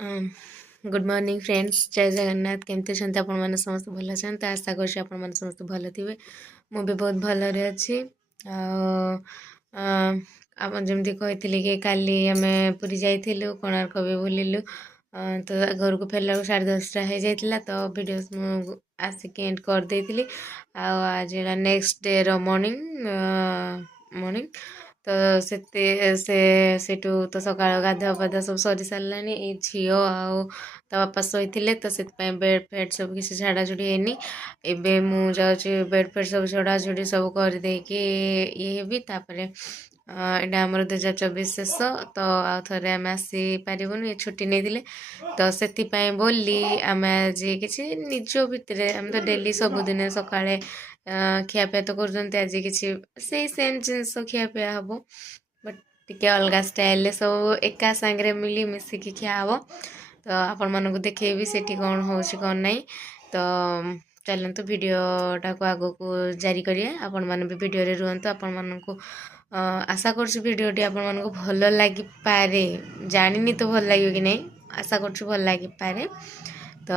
Good morning friends जय जगन्नाथ केमती अच्छा आपण मैंने समस्त भल अच्छा तो आशा कर आपण मैंने समस्त भल थे मु भी बहुत भलरे अच्छी आप जमी कही कि काली आम पुरी जाइलु कोणार्क भी बुलिलु तो घर को फेरला 10:30 हो जाता तो वीडियो आसिक एंड करदे आज नेक्स्ट डे रॉर्निंग मॉर्निंग तो सेठू तो सकाळ गाधुआ पाधुआ सब सरी सारानी ये झील बापा शोते तो से बेड फेड सब किसी झाड़ाझुड़ी है एबे मु जाऊँ बेड फेड सब झड़ाझुड़ी सब करदे ये भी तापर एटा आमर 2024 शेष तो आउ थे आम आसी पारूँ ये छुट्टी नहीं तो से बोली आम आज कि निज भितर आम तो डेली सबुदिन सकाଳେ खियापिया तो कर आज किसी से सेम जिनस खियापिया हम बट टी अलग स्टाइल सब एका सांगे मिली मिसिकी खिया हम तो आपण मानक देखेबी सेठी कौन हो कौन नहीं तो चलते भिडटा को आग को जारी करिए आपण मैंने भी भिडियो रुहतु आपण मानक आशा करडियोटी आपण मानक भल लगिपारे जानी तो भल लगे कि नहीं आशा कर भल लगिपारे तो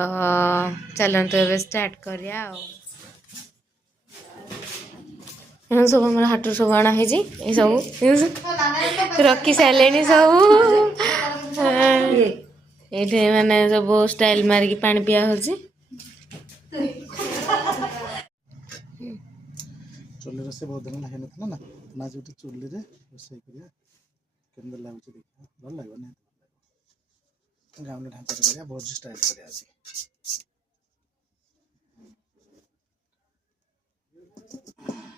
चलते ए स्टार्ट करिया सब आम हाथ सब अणाई सब रखी सारे सब ये मैंने सब स्टाइल मारिकी पानी पिया हो चुली रोसे बहुत दिन है ना ना ना जो चुली रे रोसे करिया केंद्र लागुच देखा भल लागो ना गाँव ढांचा करिया बहुत स्टाइल करिया अछि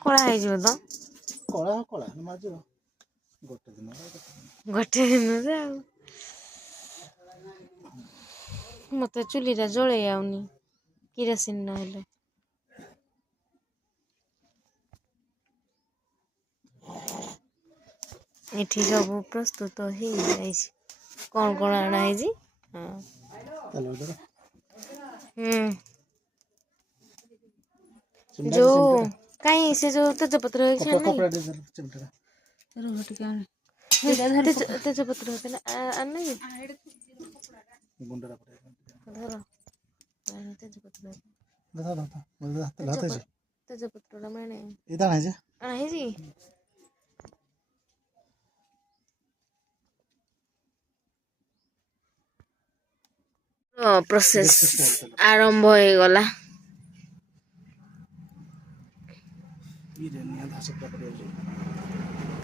कला है जो तो कला कला माजो गोटे दिन से मत चुलीटा जले आउनी किरासिन ना एठी सब प्रस्तुत हो कौन कौन आना है जो कहीं से जो तेजपत्र तेजपत्र होते ना तेजपत्र मैंने प्रोसेस आरंभ हो गला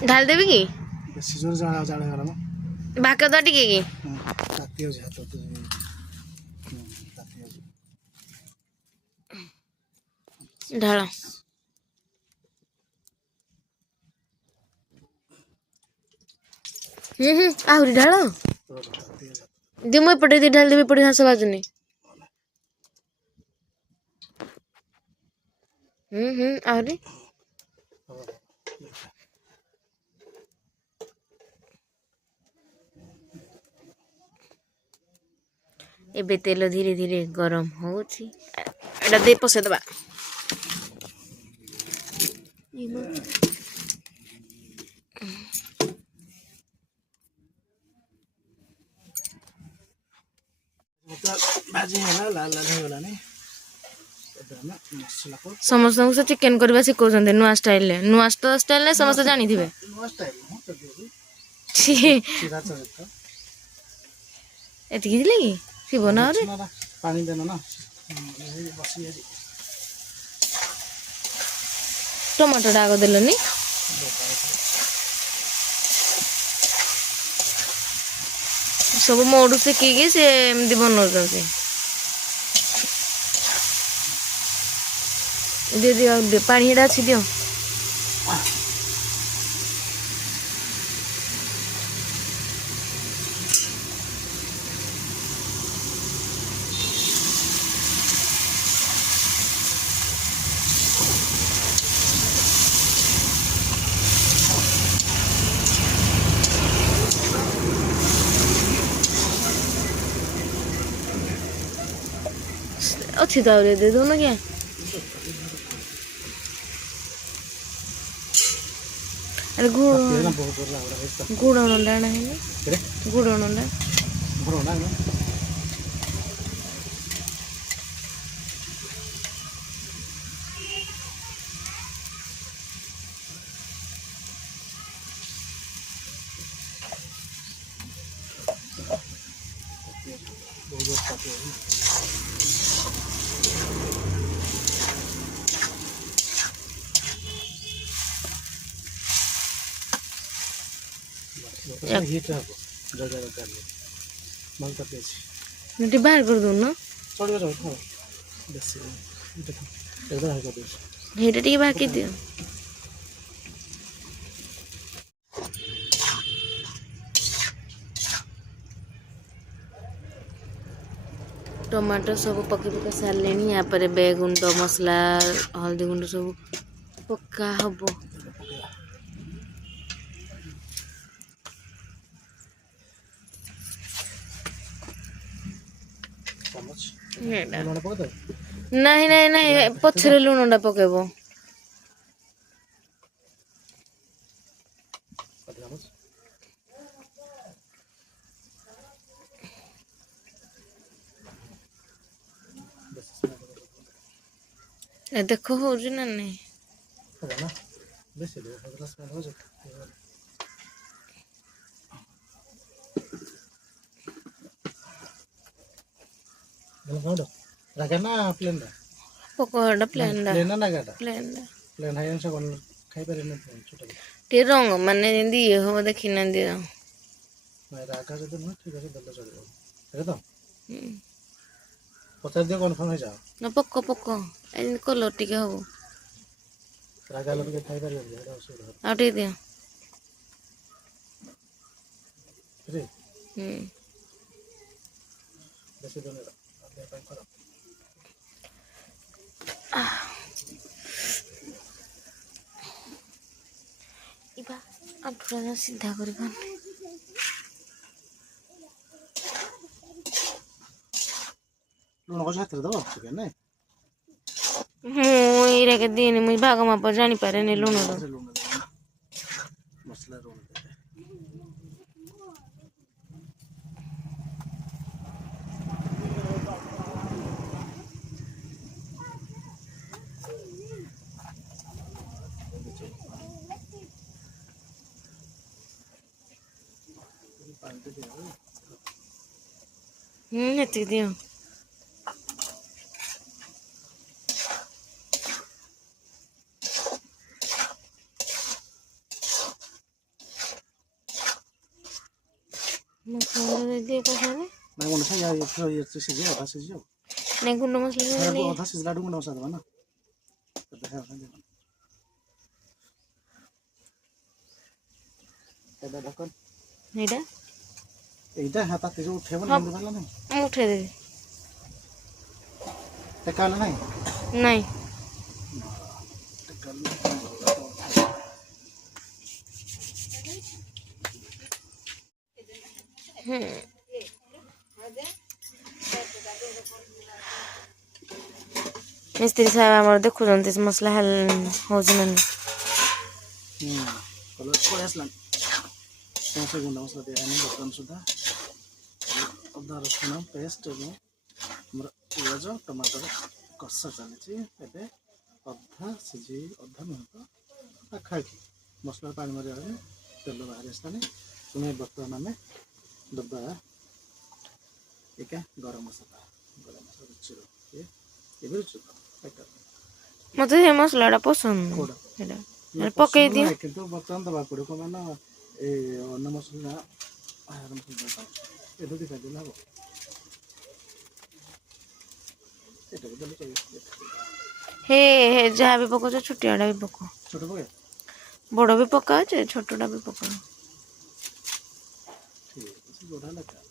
ढाल देवी की भाक तो टिके की ढाल आहरी ढाल दे मुझे पटे दी ढाल देवी पड़े घास बाजुनी आहरी एबे तेल धीरे धीरे गरम होची एटा दे पसे दबा समस्त से चिकेन करवा शिखौं नुआ स्टाइल नुआ स्टाइल समस्त जानी थे एतिकी थी ना पानी देना ना टमाटो आग देलनी सब मोड़ू शिखी से एमती बनाऊँ दे दियो पानी अच्छी दियो अच्छी दावरे दे दो ना क्या अरे गुड़ गुड़ है गुड़ ପିଆଜ କାଟିବ। ହିଟ୍ ହେବ ଜାଗା ଦରକାର ଭଲ କାଟି ଅଛି ଟିକେ ବାହାର କରିଦେଉନ ଚଳିବ ଚଳିବ ବେଶୀ ଦେଖ ଏଇଟା ବାହାର କରିଦେଉଛି। ହେଇଟା ଟିକେ ବାକି ଦିଅ। ଟମାଟୋ ସବୁ ପକେଇ ପକା ସାରିଲେଣି ୟାପରେ ଗୁଣ୍ଡ ମସଲା ହଳଦୀ ଗୁଣ୍ଡ ସବୁ ପକା ହବ। ଚାମଚ ହେଇଟା ଲୁଣ ପକେଇଦେବ ନାଇଁ ନାଇଁ ନାଇଁ ପଛରେ ଲୁଣଟା ପକେଇବ। ଚାମଚ ଦେଖ ହଉଛି ନା ନାଇଁ ହେବ ନା ବେଶୀ ଦେବ ସ୍ମେଲ୍ ହେଉଛି। ରାଗା ନା ପ୍ଲେନ୍ ଟା ପକୋଡ଼ାଟା ନାଇଁ ପ୍ଲେନ୍ଟା ପ୍ଲେନ୍ ନା ରାଗାଟା ପ୍ଲେନ୍ଟା ପ୍ଲେନ୍ ହାଇ ଜିନିଷ ଭଲ ଖାଇପାରିବେନି ଛୋଟ ଟିକେ ରଙ୍ଗ ମାନେ ଯେମିତି ଇଏ ହବ ଦେଖିନାହାନ୍ତି ଆଉ। ନାଇଁ ରାଗା ଯଦି ନୁହେଁ ଠିକ୍ ଅଛି ଦେଲେ ଚଳିବ ଠିକ୍ ତ ପଚାରି ଦିଅ କନଫର୍ମ ହେଇଯାଅ। ନା ପକ ପକ ଏମିତି କଲର୍ ଟିକେ ହବ ରାଗା ଲୋକ ଟିକେ ଖାଇପାରିବେନି ସେଇଟା ଅସୁବିଧା ଆଉ ଟିକେ ଦିଅ। ବୁଝି ହୁଁ ବେଶୀ ଦିନ ଦେହ ପାଇଁ ଖରାପ। ଇବା ଆଣ୍ଠୁଟା ସିଧା କରିପାରୁନି। ଲୁଣ କଷା ହାତରେ ଦେବ ଚିକେନ୍ ନାଇଁ ମୁଁ ଏଇରାକେ ଦିଏନି ମୁଇଁ ଭାଗ ମାପ ଜାଣିପାରେନି ଲୁଣର। ଲୁଣ ମସଲା ଲୁଣ ଦେବେ ପାଣି ଟିକେ ଦିଅ। ଏତିକି ଦିଅ। ମସଲା ଦେଇଦିଏ ଏକାସାଙ୍ଗେ ନାଇଁ ଗୁଣ୍ଡ ମସଲା ଇଏ ସିଝିବ ଅଧା ସିଝିବ ନାଇଁ ଗୁଣ୍ଡ ମସଲା ଦେଇଦେଲେ ଅଧା ସିଝିଲାଠୁ ଗୁଣ୍ଡ ମସଲା ଦେବା ନା ଏବେ ଢାକନ ଏଇଟା এইটা হ্যাঁ তাতে যে উঠেব না ହଁ এমনি ভালো নাই ମୁଁ ଉଠେଇଦେବି। টেকা হলে নাই ନାଇଁ টেকা ହୁଁ ମିସ୍ତ୍ରୀ ସାହେବ ଆମର ଦେଖୁଛନ୍ତି ମସଲା ହଉଛି ନା ନାଇଁ। କଲର ପଳେଇ ଆସିଲାଣି କୌଣସି ଗୁଣ୍ଡ ମସଲା ଦିଆହେଇନି ବର୍ତ୍ତମାନ ସୁଦ୍ଧା ଅଦା ରସୁଣ ପେଷ୍ଟ ଏବଂ ଆମର ପିଆଜ ଟମାଟର କଷା ଚାଲିଛି। ଏବେ ଅଧା ସିଝି ଅଧା ନୁହେଁ ତ ପାଖାପାଖି ମସଲା ପାଣି ମରିଗଲାଣି ତେଲ ବାହାରି ଆସିଲାଣି। ପୁଣି ବର୍ତ୍ତମାନ ଆମେ ଦେବା ଏକା ଗରମ ମସଲା ରୁଚିର ଏବେ ରୁଚିର ମତେ ସେ ମସଲାଟା ପସନ୍ଦ ନୁହଁ କୋଉଟା ସେଇଟା ପକେଇ ପସନ୍ଦ ଦିଅ। ନାହିଁ କିନ୍ତୁ ବର୍ତ୍ତମାନ ଦେବାକୁ ପଡ଼ିବ କ'ଣ ନା ଏଇ ଅନ୍ନ ମସଲା ଏବେ ବି ଖାଇଦେଲେ ହବ ଏଟା ବି ଦେଲେ ଚଳିବ। ହେ ଯାହା ବି ପକଉଛ ଛୋଟିଆଟା ବି ପକ ଛୋଟ ପକେ ବଡ଼ ବି ପକାଉଛେ ଛୋଟଟା ବି ପକାଉ। ଠିକ୍ ଅଛି ବଢ଼ିଆ ଲେଖା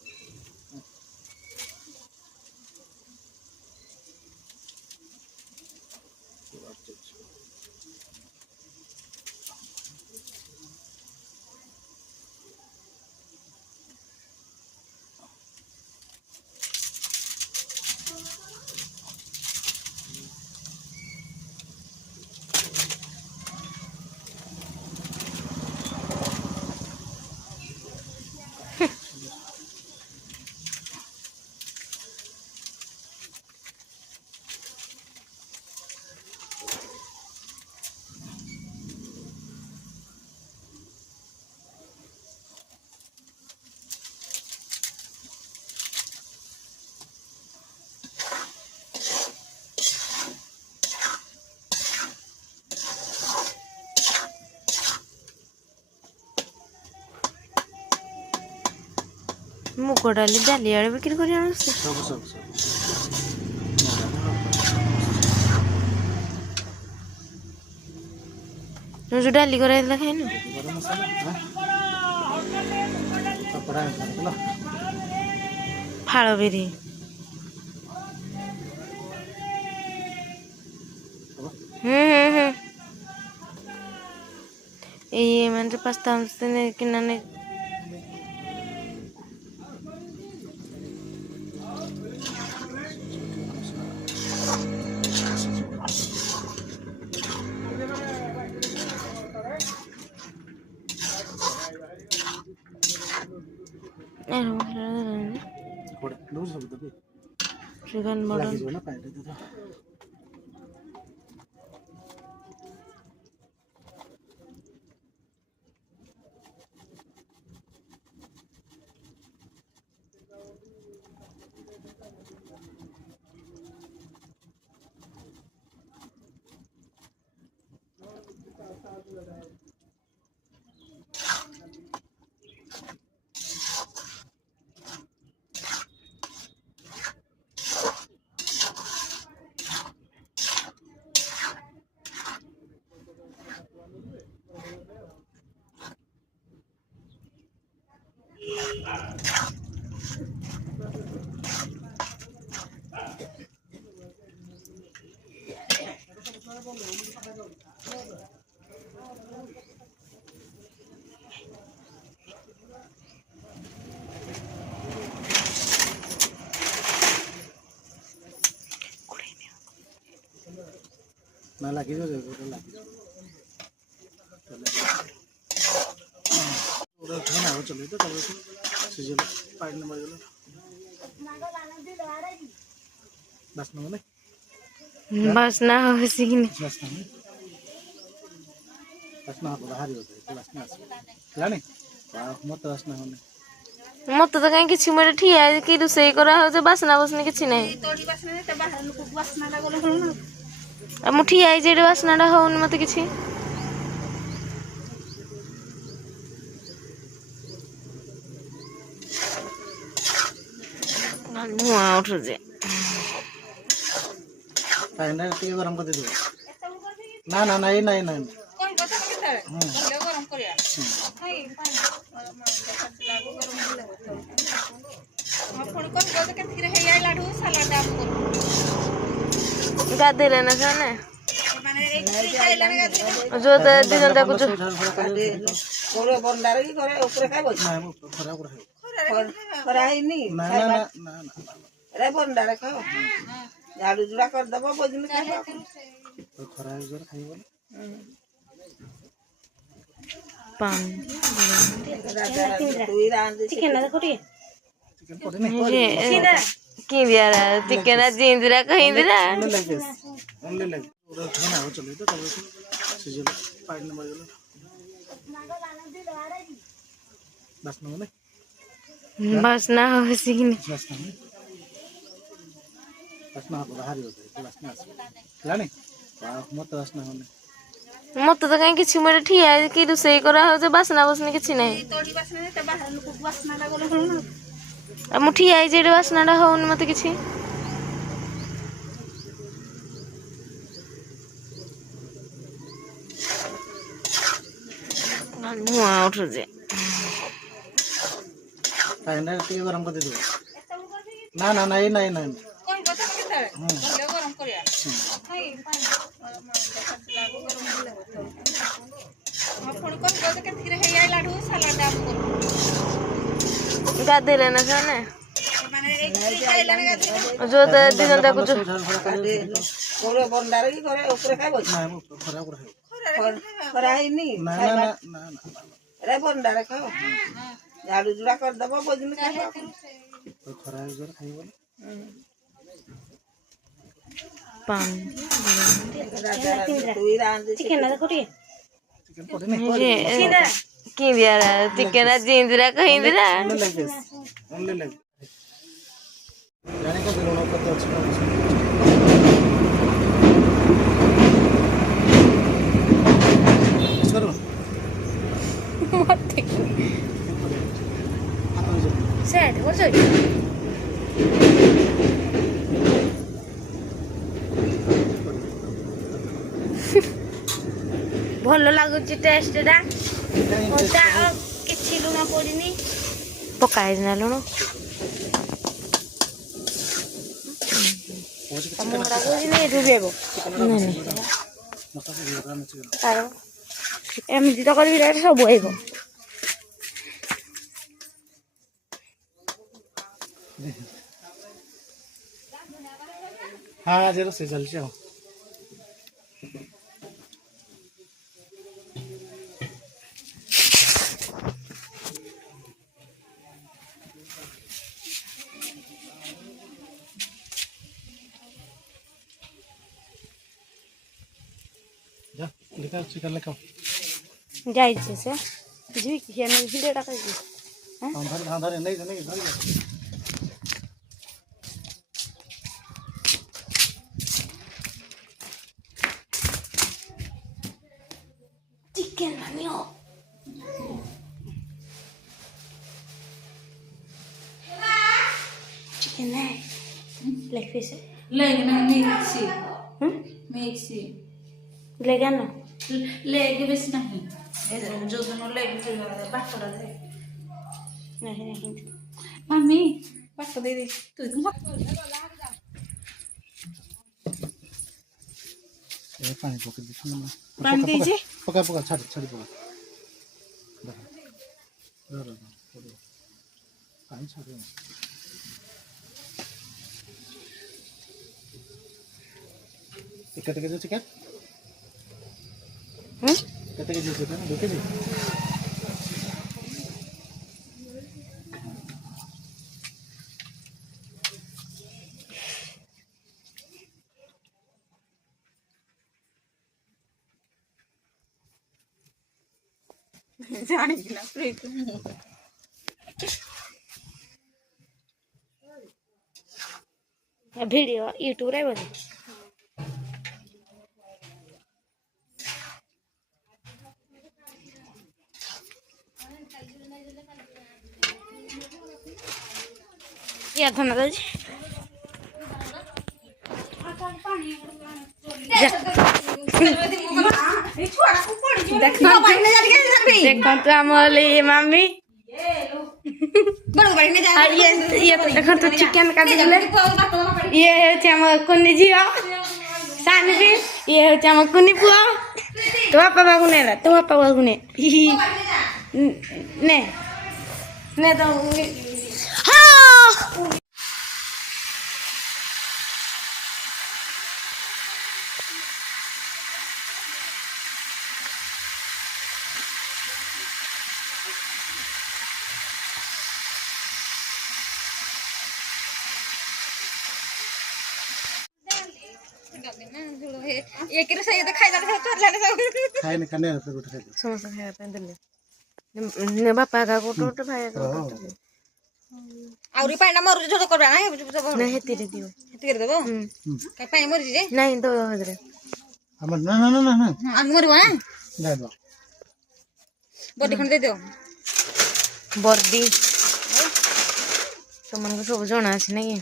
ମୁଗ ଡାଲି ଡାଲି ଆଡ଼େ ବିକ୍ରି କରି ଆଣୁଛି। ସବୁ ସବୁ ସବୁ ମୁଁ ଯୋଉ ଡାଲି କରାଯାଇଥିଲା ଖାଇନୁ? ଗରମ ମସଲା କପଡ଼ା ହେଇଥିଲା ଫାଳ ବିରି ହୁଁ ଏଇ ମାନେ ପାସ୍ତା କିନା ନେ ସବୁ ଦେବି ଚିକେନ୍ ମଟନ୍ ଲାଗିଯିବ ନା ପାଣିରେ ଦେଇଦେବା। ନା ଲାଗିଯିବ ଯେ ଗୋଟେ ଲାଗିଯିବ ଗୋଟେ ଥଣ୍ଡା ହବ ଚଲେଇ ତ ତାପରେ ସିଝିବ ପାଣି ମରିଗଲା ବାସ୍ନା ମାନେ ବାସ୍ନା ହଉଛି କି ବାସ୍ନା ବାସ୍ନା ହବ ବାହାରିବ ବାସ୍ନା ଆସିବ ହେଲାଣି ମତେ ବାସ୍ନା ହଉନି। ମତେ ତ କାହିଁ କିଛି ମୁଁ ଠିଆ ହେଇକି ରୋଷେଇ କରାହଉଛି ବାସ୍ନା ବାସ୍ନି କିଛି ନାହିଁ। ଆଉ ମୁଁ ଠିଆ ହେଇଛି ଏଠି ବାସ୍ନାଟା ହଉନି ମତେ କିଛି। ଧୂଆଁ ଉଠୁଛି। ପାଣିଟା ଟିକେ ଗରମ କରିଦେଇଥିବ। ନା ନା ନାଇଁ ନାଇଁ ନାଇଁ ଗାଧେଇଲେ ନା ସେମାନେ ଯୋଉ ଦି ଜଣ ଯାକ ଖରା ହେଇନି ଭଣ୍ଡାରେ ଖାଅ ଝାଡୁ ଝୁଡା କରିଦବ ବୋଦିନ ଖାଇବ। ଖରା ଖାଇବ କିନ୍ଦିରା ଚିକେନ ଜିନ୍ଦିରା କହିନ୍ଦିରା ଚଲେଇ ତ ତାପରେ ସିଝିବ ପାଣି ମରିଗଲା ବାସ୍ନା ମାନେ ବାସ୍ନା ହଉଛି କି ବାସ୍ନା ହବ ବାହାରିବ ବାସ୍ନା ଆସିବ ହେଲାଣି ମତେ ବାସ୍ନା ହଉନି। ମତେ ତ କାହିଁ କିଛି ମୁଁ ଠିଆ ହେଇକି ରୋଷେଇ କରାହଉଛି ବାସ୍ନା ବାସ୍ନି କିଛି ନାହିଁ। ଆଉ ମୁଁ ଠିଆ ହେଇଛି ଏଠି ବାସ୍ନାଟା ହଉନି ମତେ କିଛି। ଧୂଆଁ ଉଠୁଛି। ପାଣିଟା ଟିକେ ଗରମ କରିଦେଇଥିବ। ନା ନା ନାଇଁ ନାଇଁ ନାଇଁ ଗାଧେଇଲେ ନା ସେମାନେ ଯୋଉ ଦି ଜଣ ଯାକ ଭଣ୍ଡାରେ କି ଘରେ ଉପରେ ଖାଇବ ଖରା ହେଇନି ଭଣ୍ଡାରେ ଖାଅ ଝାଡୁ ଝୁଡା କରିଦବ ବୋଦିନ ଖାଇବ। ଖରା ଖାଇବ କିନ୍ଦିରା ଚିକେନ ଜିନ୍ଦିରା କହିନ୍ଦିରା ଲୁଣ କେତେ ଅଛି ସେଟ୍ କରୁଛ ଭଲ ଲାଗୁଛି ଟେଷ୍ଟଟା ମତେ ଆଉ କିଛି ଲୁଣ ପଡ଼ିନି ପକାଇ ନା ଲୁଣ ତମକୁ ଲାଗୁଛି ନା ଏଠୁ ବି ହେବ ଏମିତି ତ କରିବି ଏଇଟା ସବୁ ଆଇବ हाँ आज रोषेई चलছে ଆଉ যা লেখা চিকেন লেখা ଯାଇଛି ସେ ଯିବି କି ଆମେ ଭିଡ଼ିଓଟା କରିବି हाँ धरे नहीं नहीं धरे ଚିକେନ ମାନିଅ चिकन है लेग पीस है लेग ना मिक्सी मिक्सी लेग आना लेग बेस नहीं जो दिन लेग बाटरा दे नहीं नहीं मम्मी बाट दे दे तू ये पानी पके दे ना पानी दीजिए पका पका छाड़ छाड़ पका रो पानी छाड़ केते केजी चिकन केते केजी चिकन 2 केजी जाने ना प्लेट वीडियो यूट्यूब रे बोले क्या खाना था जी देखो तो हमारे मम्मी ये देखो तो चिकन काटी दिले ये है हम कुनी झियो सानवी ये है हम कुनी पुआ तो पापा बागुने ला तो पापा बागुने ने ने तो हाँ एक रोषेई तो खाई जाते चोर लाने सब खाए नहीं खाने फिर उठ खाए समोसा खाया पे दिले ने बापा का कोटो भाई का कोटो आउरी पानी मरु छोड़ करबा ना नहीं हेती रे दियो हेती कर देबो काई पानी मरि जे नहीं दो हजरे हम ना ना ना ना हम मरबो ना दे दो बॉडी खन दे दियो बर्दी तुमन को सब जणा अछि नहीं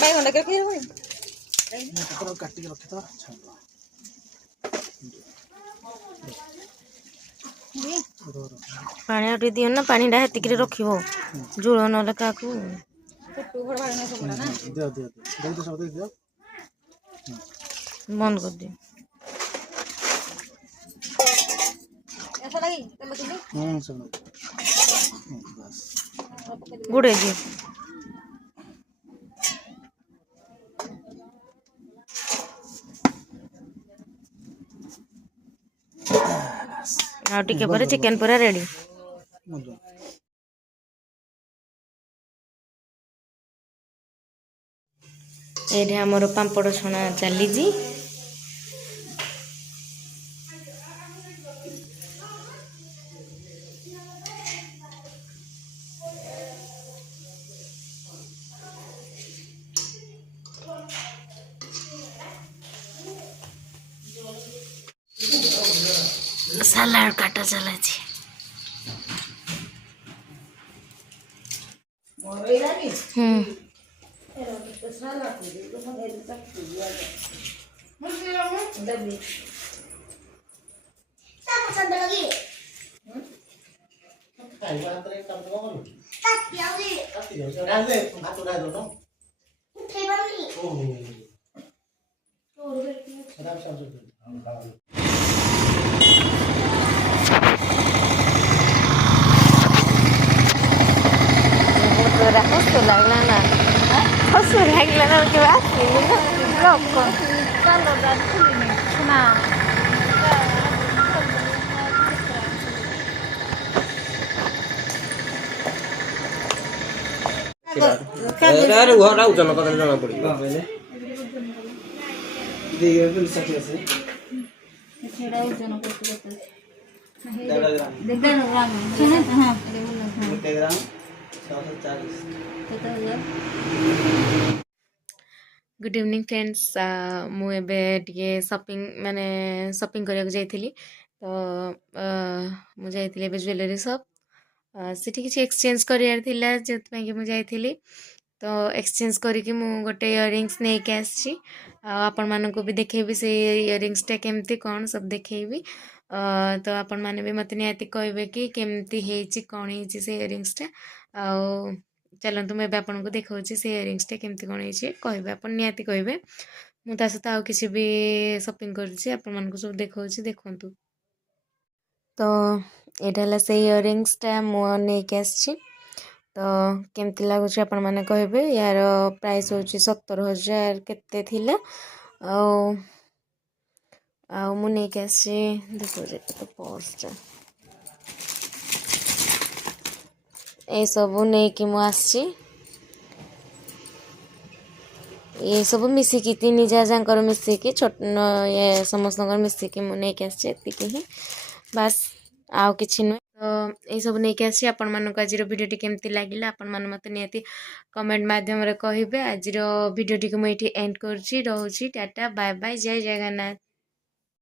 बाई होंडा के फिर होई तो काट के रखे तो अच्छा पानी आउटी दियो ना पानी डा हेती के रखिबो जुळ न लका को फुटू घर वाले ने सब ना दे दे जल्दी सब दे दियो बंद कर दियो ऐसा लगी तब तुम सुनो बस गुड़े दियो ଆଉ ଟିକେ ପରେ ଚିକେନ ପୁରା ରେଡି ଏଇଠି ଆମର ପାମ୍ପଡ଼ ଛଣା ଚାଲିଛି ସାଲାଡ଼ କାଟା ଚାଲିଛି। हसू लागला ना किंवा ଘର ଓଜନ କଥା ଜଣା ପଡିବ। गुड इवनिंग फ्रेंड्स मु एबे टिके शॉपिंग माने शॉपिंग करने जाइथिली तो मु जाइथिली एबे ज्वेलरी शॉप सेठी किछि एक्सचेंज करियार थिला जेतपै कि मु जाइथिली तो एक्सचेंज करिकि मु गोटे इयरिंग्स नै के आछि आपण मानको भी देखेबी से इयरिंग्स टा केमती कोन सब देखेबी तो आपण माने भी मते नियाति कहबे कि केमती हेछि कोन हेछि से इयरिंग्स टा आ चलतु मैं आपको देखा से इयरिंग्स टा केमती कौन है कहबे आप निहाती कहबे मुझे सहित आउ किसी भी शॉपिंग कर सब देखा देखु तो यहाँ से इयरिंग्स टा मुझे आसी तो केमती लगुच आपण मैंने कहबे यार प्राइस हूँ 70,000 केते थिला मुझे आसी देखो तो पर्सटा ये सब नहीं कि मु आसी ये सब मिसिकी तीन जाकर मिसिकी छोट ये समस्त मिसिकी मु नहीं आसी ही बास आउ किछि नुह तो ये सब नहीं आसी आपण मानक आज भिडियो केमती लगिला आपण मान मते नियति कमेंट माध्यम रे कहिबे आज भिडियो को मुझे एंड करछि रहउछि टाटा बाय बाय जय जगन्नाथ।